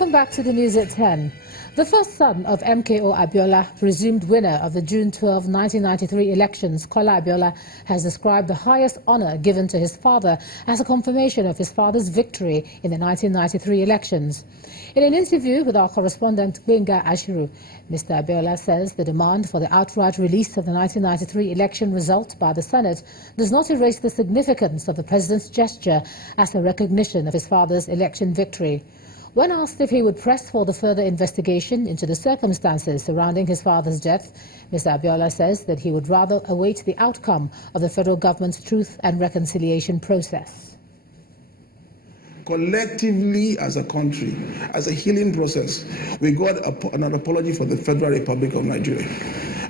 Welcome back to the news at 10. The first son of MKO Abiola, presumed winner of the June 12, 1993 elections, Kola Abiola, has described the highest honor given to his father as a confirmation of his father's victory in the 1993 elections. In an interview with our correspondent Benga Ashiru, Mr. Abiola says the demand for the outright release of the 1993 election result by the Senate does not erase the significance of the president's gesture as a recognition of his father's election victory. When asked if he would press for the further investigation into the circumstances surrounding his father's death, Mr. Abiola says that he would rather await the outcome of the federal government's Truth and Reconciliation process. Collectively, as a country, as a healing process, we got an apology for the Federal Republic of Nigeria.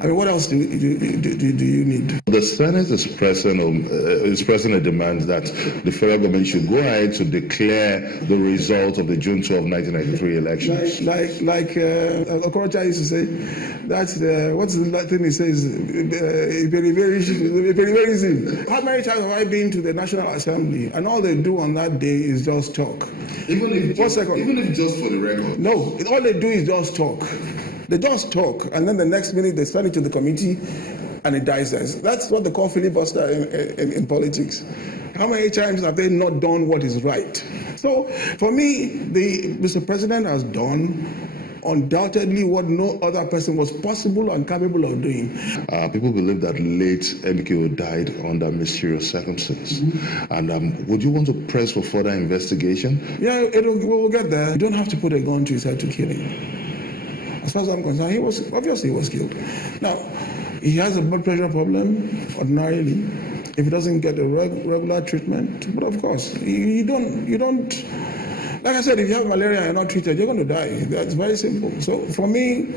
I mean, what else do you need? The Senate is pressing a demand that the federal government should go ahead to declare the result of the June 12, 1993 elections. Like Okorocha used to say, that's what's the thing he says? Very easy. How many times have I been to the National Assembly and all they do on that day is just talk? Even if just for the record. No, all they do is just talk. They just talk, and then the next minute they send it to the committee, and it dies there. That's what they call filibuster in politics. How many times have they not done what is right? So, for me, Mr. President has done undoubtedly what no other person was possible and capable of doing. People believe that late MKO died under mysterious circumstances. And would you want to press for further investigation? Yeah, we'll get there. You don't have to put a gun to his head to kill him. As far as I'm concerned, he was killed. Now, he has a blood pressure problem ordinarily if he doesn't get a regular treatment. But of course, you don't. Like I said, if you have malaria and you're not treated, you're going to die. That's very simple. So for me,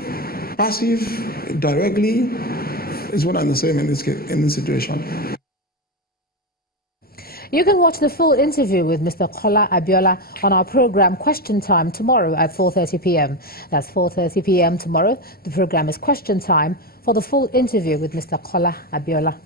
passive, directly, is what I'm the same in this situation. You can watch the full interview with Mr. Kola Abiola on our program Question Time tomorrow at 4:30 p.m. That's 4:30 p.m. tomorrow. The program is Question Time for the full interview with Mr. Kola Abiola.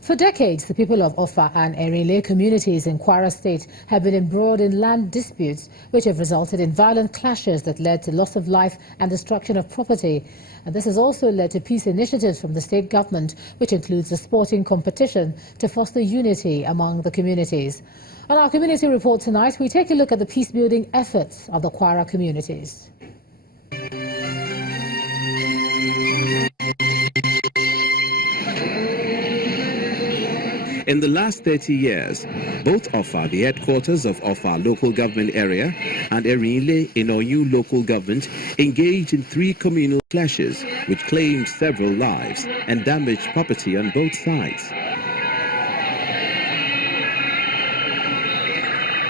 For decades, the people of Ofa and Erinle communities in Kwara State have been embroiled in land disputes, which have resulted in violent clashes that led to loss of life and destruction of property. And this has also led to peace initiatives from the state government, which includes a sporting competition to foster unity among the communities. On our community report tonight, we take a look at the peace-building efforts of the Kwara communities. In the last 30 years, both Ofa, the headquarters of Ofa local government area, and Erinle in Oyu local government engaged in 3 communal clashes which claimed several lives and damaged property on both sides.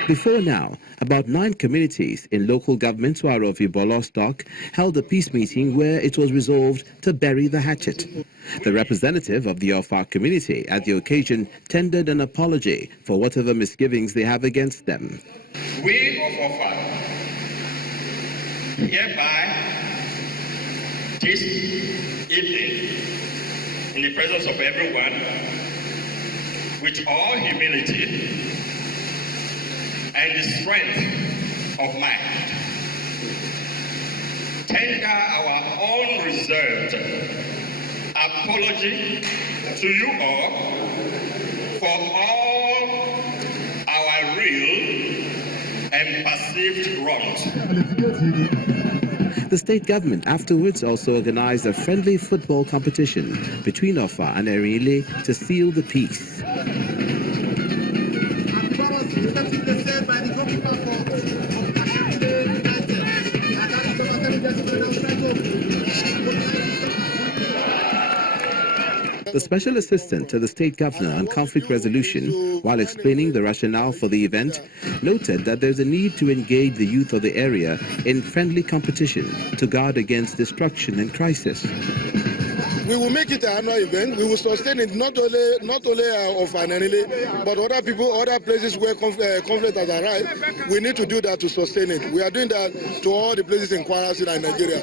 Before now, about 9 communities in local government of Abiola stock held a peace meeting where it was resolved to bury the hatchet. The representative of the Ofa community at the occasion tendered an apology for whatever misgivings they have against them. We of Ofa hereby this evening, in the presence of everyone, with all humility and the strength of mind, tender our unreserved apology to you all for all our real and perceived wrongs. The state government afterwards also organized a friendly football competition between Ofa and Erinle to seal the peace. The special assistant to the state governor on conflict resolution, while explaining the rationale for the event, noted that there's a need to engage the youth of the area in friendly competition to guard against destruction and crisis. we will make it an annual event. We will sustain it not only of Ananile, but other people, other places where conflict has arrived. We need to do that to sustain it. We are doing that to all the places in Kwara State and Nigeria.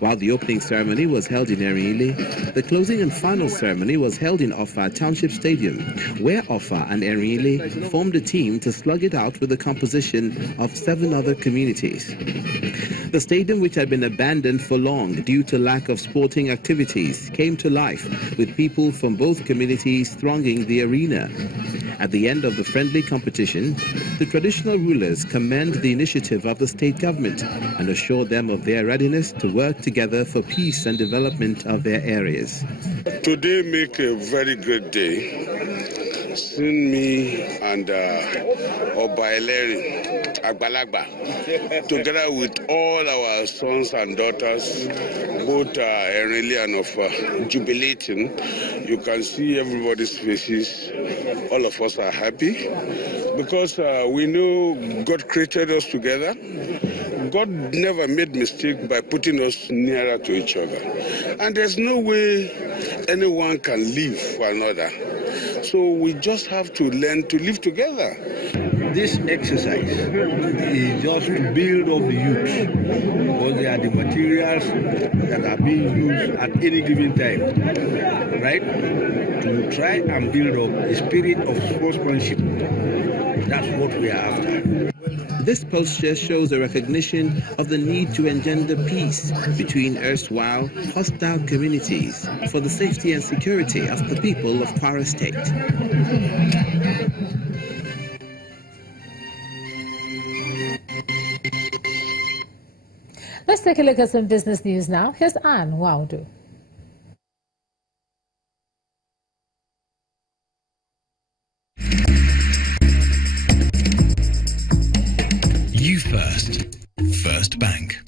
While the opening ceremony was held in Erinle, the closing and final ceremony was held in Offa Township Stadium, where Offa and Erinle formed a team to slug it out with the composition of 7 other communities. The stadium, which had been abandoned for long due to lack of sporting activities, came to life with people from both communities thronging the arena. At the end of the friendly competition, the traditional rulers commend the initiative of the state government and assured them of their readiness to work together for peace and development of their areas. Today make a very great day. Seeing me and Obaeleri Agbalagba, together with all our sons and daughters, both Erinle and Offa, jubilating. You can see everybody's faces. All of us are happy because we know God created us together. God never made mistake by putting us nearer to each other. And there's no way anyone can live for another. So we just have to learn to live together. This exercise is just to build up the youth, because they are the materials that are being used at any given time, right? To try and build up a spirit of sportsmanship. That's what we are after. This posture shows a recognition of the need to engender peace between erstwhile hostile communities for the safety and security of the people of Kwara State. Let's take a look at some business news now. Here's Anne Waudu. You First. First Bank.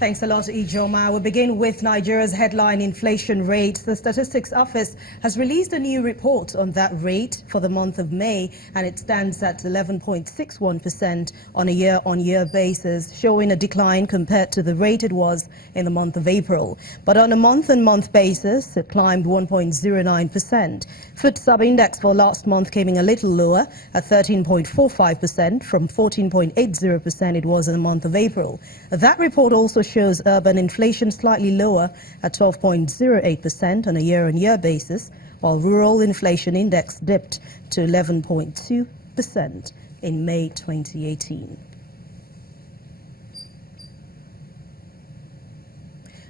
Thanks a lot, Ijoma. We begin with Nigeria's headline inflation rate. The Statistics Office has released a new report on that rate for the month of May, and it stands at 11.61% on a year-on-year basis, showing a decline compared to the rate it was in the month of April. But on a month-on-month basis, it climbed 1.09%. Food sub-index for last month came in a little lower at 13.45% from 14.80% it was in the month of April. That report also shows urban inflation slightly lower at 12.08% on a year-on-year basis, while rural inflation index dipped to 11.2% in May 2018.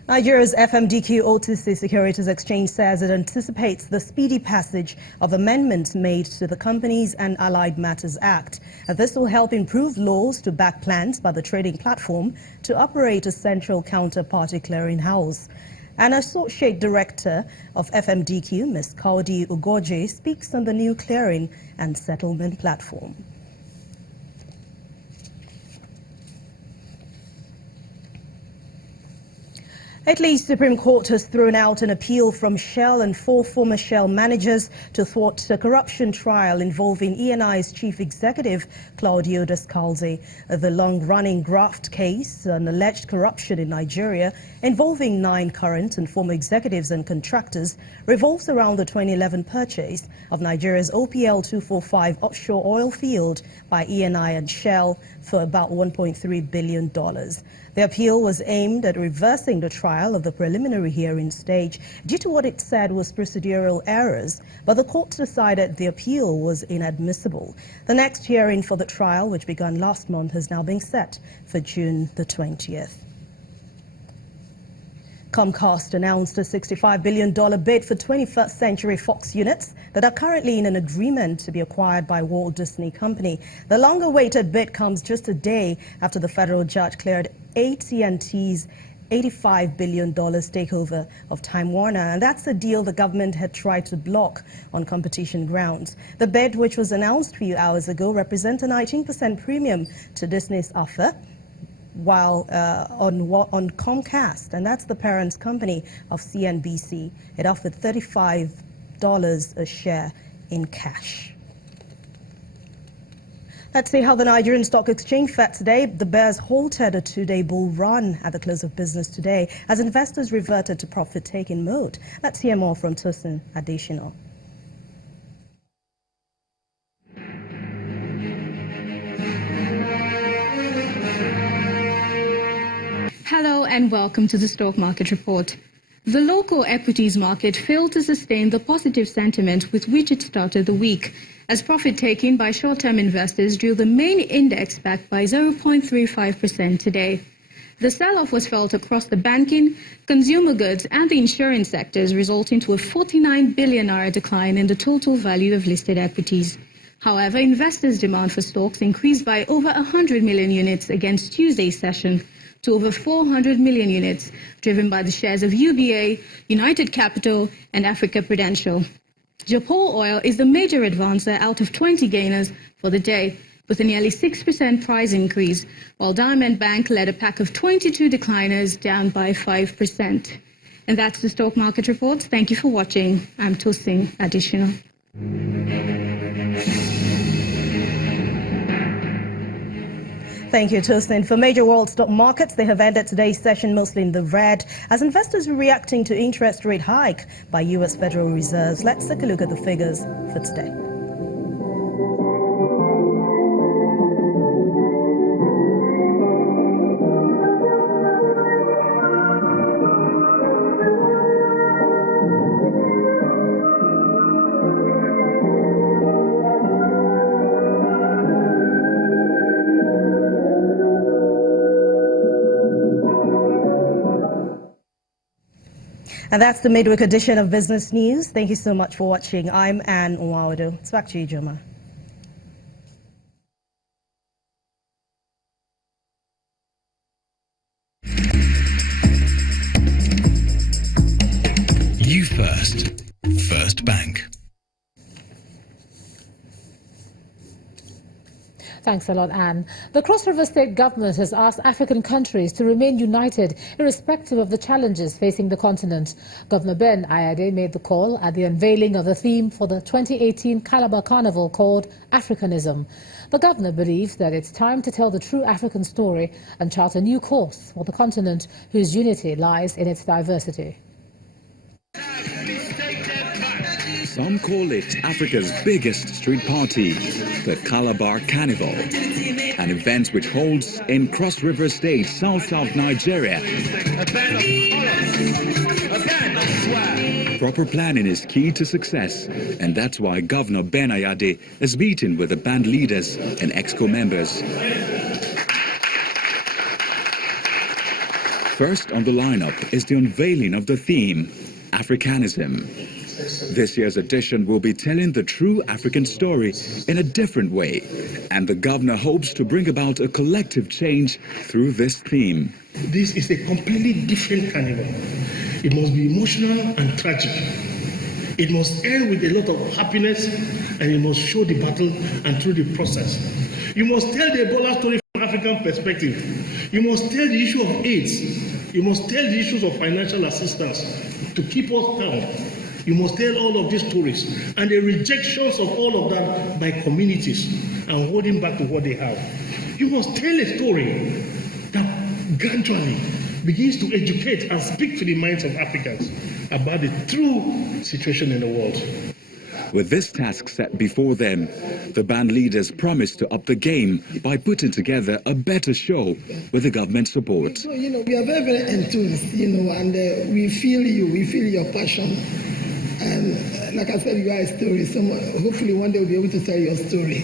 Nigeria's FMDQ OTC Securities Exchange says it anticipates the speedy passage of amendments made to the Companies and Allied Matters Act. This will help improve laws to back plans by the trading platform to operate a central counterparty clearinghouse. An associate director of FMDQ, Ms. Kaudi Ugoje, speaks on the new clearing and settlement platform. Italy's Supreme Court has thrown out an appeal from Shell and 4 former Shell managers to thwart a corruption trial involving ENI's chief executive, Claudio Descalzi. The long-running graft case, an alleged corruption in Nigeria involving 9 current and former executives and contractors, revolves around the 2011 purchase of Nigeria's OPL 245 offshore oil field by ENI and Shell for about $1.3 billion. The appeal was aimed at reversing the trial of the preliminary hearing stage due to what it said was procedural errors, but the court decided the appeal was inadmissible. The next hearing for the trial, which began last month, has now been set for June the 20th. Comcast announced a $65 billion bid for 21st Century Fox units that are currently in an agreement to be acquired by Walt Disney Company. The long-awaited bid comes just a day after the federal judge cleared AT&T's $85 billion takeover of Time Warner, and that's a deal the government had tried to block on competition grounds. The bid, which was announced a few hours ago, represents a 19% premium to Disney's offer, while on Comcast, and that's the parent company of CNBC, it offered $35 a share in cash. Let's see how the Nigerian Stock Exchange fared today. The bears halted a two-day bull run at the close of business today as investors reverted to profit-taking mode. Let's hear more from Tosin Additional. Hello and welcome to the Stock Market Report. The local equities market failed to sustain the positive sentiment with which it started the week, as profit-taking by short-term investors drew the main index back by 0.35% today. The sell-off was felt across the banking, consumer goods and the insurance sectors, resulting to a 49 billion naira decline in the total value of listed equities. However, investors' demand for stocks increased by over 100 million units against Tuesday's session, to over 400 million units, driven by the shares of UBA, United Capital, and Africa Prudential. Japan Oil is the major advancer out of 20 gainers for the day, with a nearly 6% price increase, while Diamond Bank led a pack of 22 decliners, down by 5%. And that's the Stock Market Report. Thank you for watching. I'm Tosin Additional. Thank you, Tosin. For major world stock markets, they have ended today's session mostly in the red as investors are reacting to interest rate hike by U.S. Federal Reserve. Let's take a look at the figures for today. And that's the midweek edition of Business News. Thank you so much for watching. I'm Anne Nwaudo. It's back to you, Joma. You first. First Bank. Thanks a lot, Anne. The Cross River State government has asked African countries to remain united irrespective of the challenges facing the continent. Governor Ben Ayade made the call at the unveiling of the theme for the 2018 Calabar Carnival called Africanism. The governor believes that it's time to tell the true African story and chart a new course for the continent whose unity lies in its diversity. Some call it Africa's biggest street party, the Calabar Carnival, an event which holds in Cross River State, South Nigeria. Proper planning is key to success, and that's why Governor Ben Ayade is meeting with the band leaders and EXCO members. First on the lineup is the unveiling of the theme, Africanism. This year's edition will be telling the true African story in a different way, and the governor hopes to bring about a collective change through this theme. This is a completely different carnival. It must be emotional and tragic. It must end with a lot of happiness, and it must show the battle and through the process. You must tell the Abiola story from an African perspective. You must tell the issue of AIDS. You must tell the issues of financial assistance to keep us down. You must tell all of these stories and the rejections of all of that by communities and holding back to what they have. You must tell a story that gradually begins to educate and speak to the minds of Africans about the true situation in the world. With this task set before them, the band leaders promised to up the game by putting together a better show with the government support. So, we are very, very enthused, and we feel you, we feel your passion. And like I said, you are a story. So hopefully one day we'll be able to tell your story.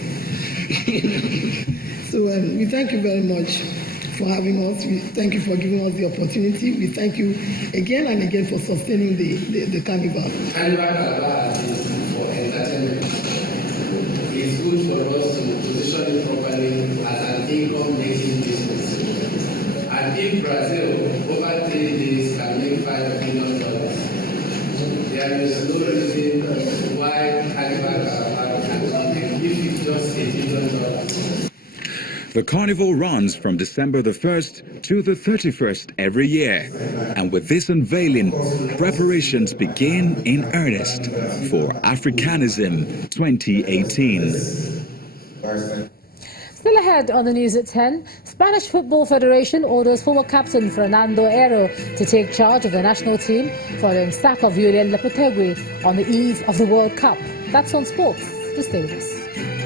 So we thank you very much for having us. We thank you for giving us the opportunity. We thank you again and again for sustaining the carnival. Carnival is for entertainment. It's good for us to position it properly as an income-making business. And in Brazil, over 3 days can make $5 billion. There is no reason why Calabar can give it just $1 billion. The carnival runs from December the 1st to the 31st every year. And with this unveiling, preparations begin in earnest for Africanism 2018. Still ahead on the news at 10, Spanish Football Federation orders former captain Fernando Hierro to take charge of the national team following sack of Julian Lopetegui on the eve of the World Cup. That's on sports. Just stay with us.